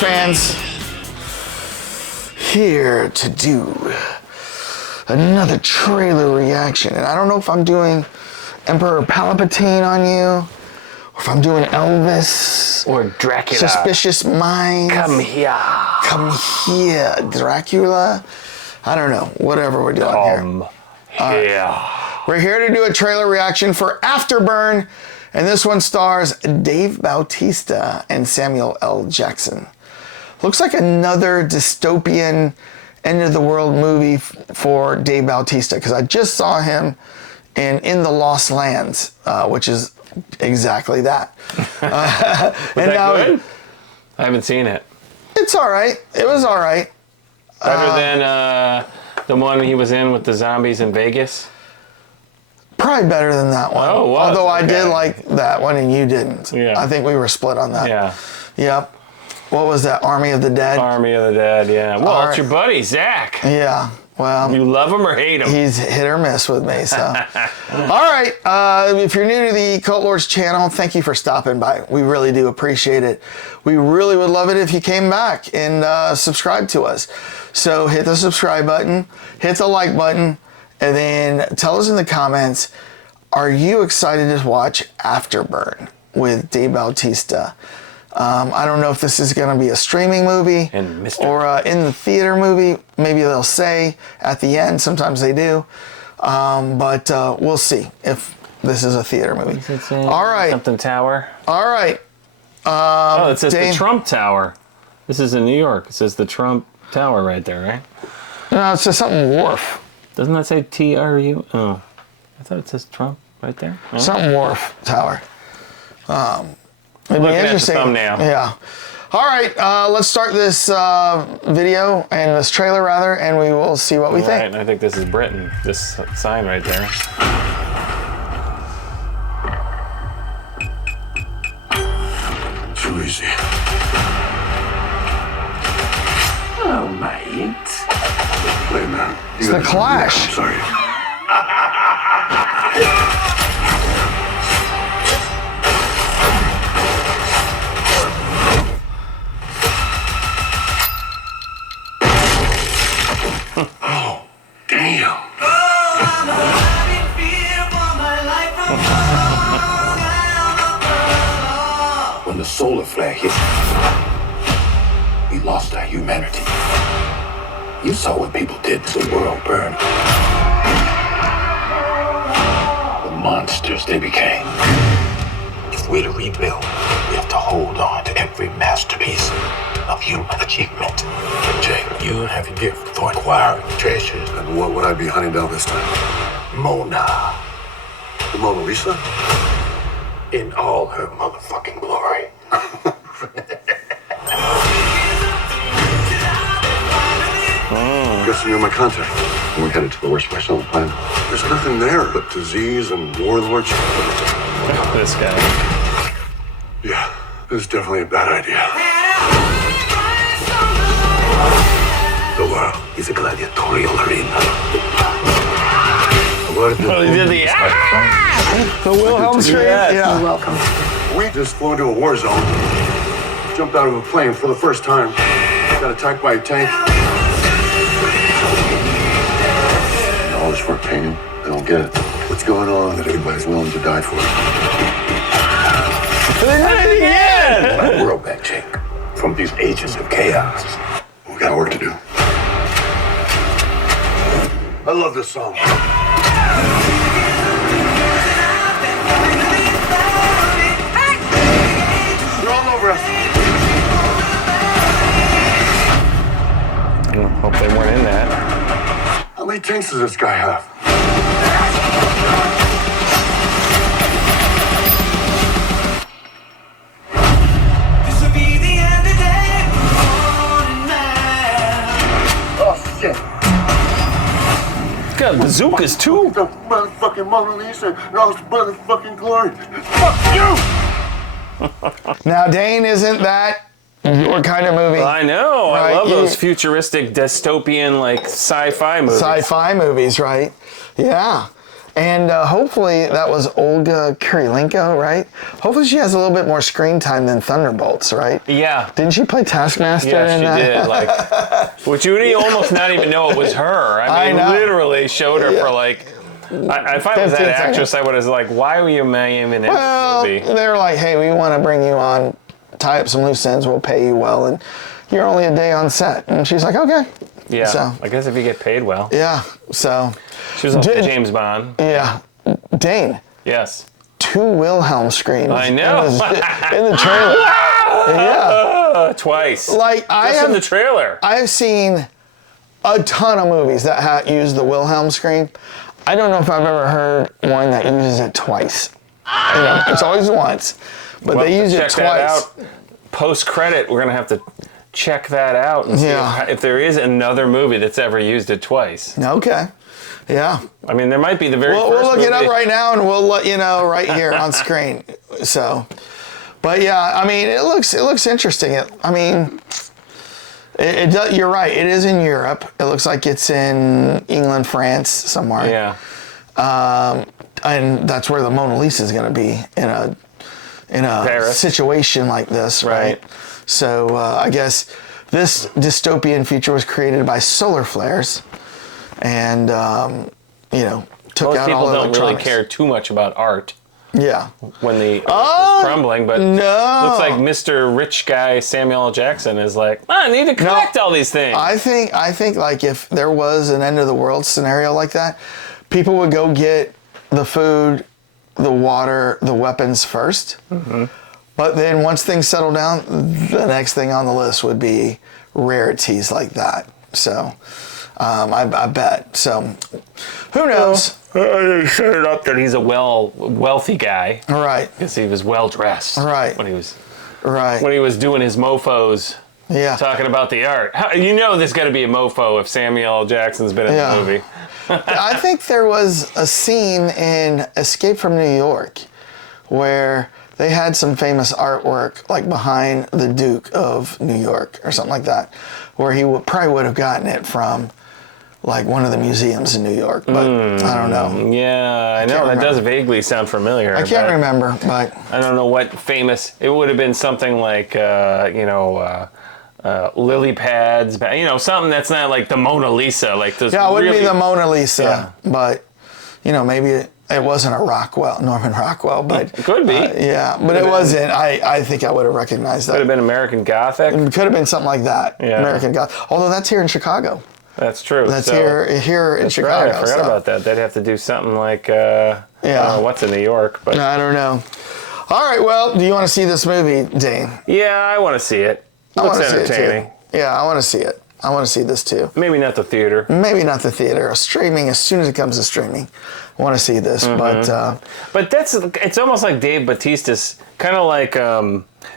Transformers fans, here to do another trailer reaction. And I don't know if I'm doing Emperor Palpatine on you, or if I'm doing Elvis, or Dracula. Suspicious Minds. Come here. Come here, Dracula. I don't know, whatever we're doing here. We're here to do a trailer reaction for Afterburn, and this one stars Dave Bautista and Samuel L. Jackson. Looks like another dystopian end-of-the-world movie for Dave Bautista, because I just saw him in The Lost Lands, which is exactly that. Was that good? I haven't seen it. It's all right. It was all right. Better than the one he was in with the zombies in Vegas? Probably better than that one. Oh, it was. Although I did like that one and you didn't. Yeah. I think we were split on that. Yeah. Yep. What was that? Army of the Dead? Army of the Dead, yeah. Well, All it's right. your buddy, Zach. Yeah. Well, You love him or hate him? he's hit or miss with me, so. All right. If you're new to the Cult Lords channel, thank you for stopping by. We really do appreciate it. We really would love it if you came back and subscribed to us. So hit the subscribe button, hit the like button, and then tell us in the comments, are you excited to watch Afterburn with Dave Bautista? I don't know if this is going to be a streaming movie And Mr. or in the theater movie. Maybe they'll say at the end. Sometimes they do. But we'll see if this is a theater movie. All right. Something Tower. All right. Oh, it says Dave, the Trump Tower. This is in New York. It says the Trump Tower right there, right? No, it says something Wharf. Doesn't that say TRU? Oh, I thought it says Trump right there. Oh. Something Wharf Tower. It'd be Looking at the interesting. thumbnail. Yeah. All right. Let's start this video and this trailer rather, and we will see what we Right, think. and I think this is Britain. This sign right there. Too easy. Oh, mate. Wait a minute. It's the Clash. I'm sorry. Oh, damn. When the solar flare hit, we lost our humanity. You saw what people did to the world burn. The monsters they became. If we're to rebuild, we have to hold on to every masterpiece of human achievement. Jake, you have a gift for acquiring treasures. And what would I be hunting down this time? Mona. The Mona Lisa? In all her motherfucking glory. Guessing you're my contact. We're headed to the worst place on the planet. There's nothing there but disease and warlords. This guy. Yeah, this is definitely a bad idea. The world is a gladiatorial arena. What did Oh, he did the The Wilhelm Street? Yes. Yeah. Welcome. We just flew into a war zone. Jumped out of a plane for the first time. Got attacked by a tank. And all this for pain. I don't get it. What's going on that everybody's willing to die for? They did it again! My world back, Jake. From these ages of chaos. We got work to do. I love this song. They're all over us. Hope they weren't in that. How many tanks does this guy have? Oh, shit. It's got bazookas too. The motherfucking Mona Lisa and all this motherfucking glory. Fuck you! Now, Dane, isn't that your kind of movie? I know. Right, I love you- those futuristic, dystopian, like sci-fi movies. Sci-fi movies, right? Yeah. And hopefully that was Olga Kurylenko, right? Hopefully she has a little bit more screen time than Thunderbolts, right? Yeah. Didn't she play Taskmaster Yeah, in she that? did. Like, which you would almost not even know it was her. I mean, I know. literally showed her for like. If I was that 15 actress, I would have like, why were you even in Well, this movie? they're like, hey, we want to bring you on, tie up some loose ends, we'll pay you well, and you're only a day on set. And she's like, okay. Yeah. So, I guess if you get paid well. yeah, so. She was also James Bond. Yeah. Dane, Yes. 2 Wilhelm screams. I know. In the trailer. Yeah. Twice. Like, Just in the trailer. I've seen a ton of movies that use the Wilhelm scream. I don't know if I've ever heard one that uses it twice. You know, it's always once, but they use it twice. Post credit, we're gonna have to check that out and see if there is another movie that's ever used it twice. Okay. Yeah. I mean, there might be the very We'll first look it up movie. right now and we'll let you know right here on screen. So, but yeah, I mean, it looks interesting. It does, you're right. It is in Europe. It looks like it's in England, France, somewhere. Yeah. And that's where the Mona Lisa is going to be in a Paris. situation like this, right? So I guess this dystopian future was created by solar flares, and you know, took Most out people all don't really electronics. care too much about art Yeah. when the earth is crumbling, but No. looks like Mr. Rich Guy Samuel L. Jackson is like, I need to collect all these things. I think like if there was an end of the world scenario like that, people would go get the food, the water, the weapons first. Mm-hmm. But then once things settle down, the next thing on the list would be rarities like that. So I bet. So who knows? They set it up that he's a wealthy guy. Right. Because he was well dressed. Right. When he was doing his mofos. Yeah. Talking about the art. You know there's got to be a mofo if Samuel L. Jackson's been in the movie. I think there was a scene in Escape from New York where they had some famous artwork like behind the Duke of New York or something like that, where he probably would have gotten it from like one of the museums in New York, but I don't know. Yeah, I know. That does vaguely sound familiar. I can't remember, but I don't know what famous. It would have been something like, lily pads, something that's not like the Mona Lisa. Like those. yeah, it wouldn't really, be the Mona Lisa, but maybe it wasn't a Norman Rockwell, but it could be. Yeah, but it wasn't. I think I would have recognized that. Could have been American Gothic. It could have been something like that. Yeah. American Gothic. Although that's here in Chicago. That's true. That's here in Chicago. Right, I forgot about that. They'd have to do something like, I don't know what's in New York, but I don't know. All right, well, do you want to see this movie, Dane? yeah, I want to see it. Looks entertaining. Yeah, I want to see it. I want to see this too. Maybe not the theater. Maybe not the theater. Streaming, as soon as it comes to streaming, I want to see this. Mm-hmm. But it's almost like Dave Bautista's, kind of like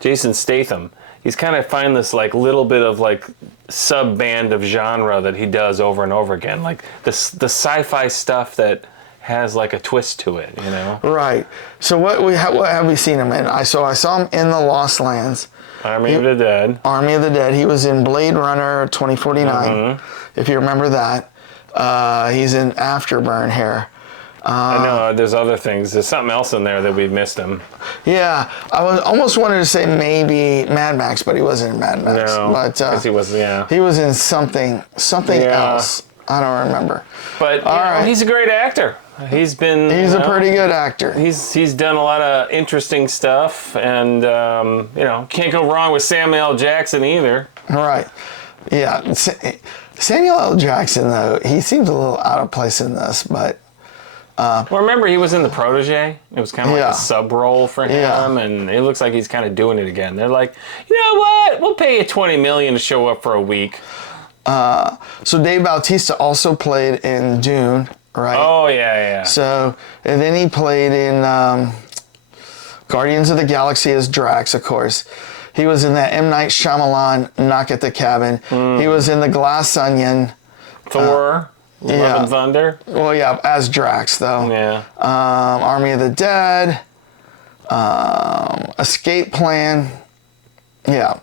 Jason Statham. He's kind of find this like little bit of like sub band of genre that he does over and over again, like the sci-fi stuff that has like a twist to it, Right. So what have we seen him in? I saw him in The Lost Lands. Army of the Dead. Army of the Dead. He was in Blade Runner 2049, if you remember that. He's in Afterburn here. I know there's other things. There's something else in there that we've missed him. Yeah, almost wanted to say maybe Mad Max, but he wasn't in Mad Max. No, but he was. Yeah, he was in something else. I don't remember. But he's a great actor. He's a pretty good actor. He's done a lot of interesting stuff, and can't go wrong with Samuel L. Jackson either. Right. Yeah. Samuel L. Jackson, though, he seems a little out of place in this, but. Well, remember he was in The Protege. It was kind of like a sub role for him, and it looks like he's kind of doing it again. They're like, you know what? We'll pay you $20 million to show up for a week. So Dave Bautista also played in Dune, right? Oh yeah. So and then he played in Guardians of the Galaxy as Drax, of course. He was in that M. Night Shyamalan Knock at the Cabin. He was in The Glass Onion. Thor. Love and Thunder. Well, yeah, as Drax though. Yeah. Army of the Dead. Escape Plan. Yeah.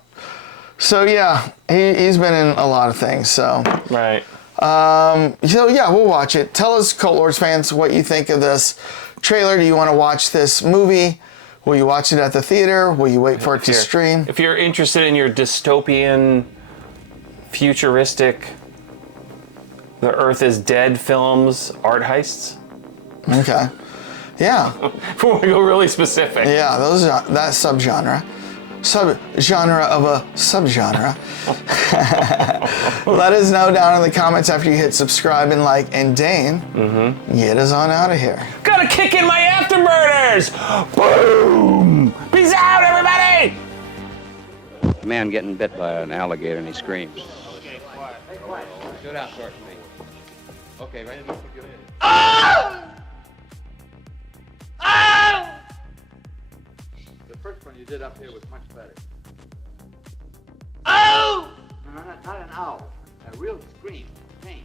So yeah, he's been in a lot of things. So right. So yeah, we'll watch it. Tell us, Cult Lords fans, what you think of this trailer. Do you want to watch this movie? Will you watch it at the theater? Will you wait for it to stream? If you're interested in your dystopian, futuristic, the Earth is Dead films, art heists. Okay. Yeah. If we want to go really specific. Yeah, that subgenre of a subgenre. Let us know down in the comments after you hit subscribe and like. And Dane, get us on out of here. Gotta kick in my afterburners! Boom! Peace out, everybody! A man getting bit by an alligator and he screams. Sit down, short for me. Okay, ready? The first one you did up here was much better. No, not an owl. A real scream. Pain.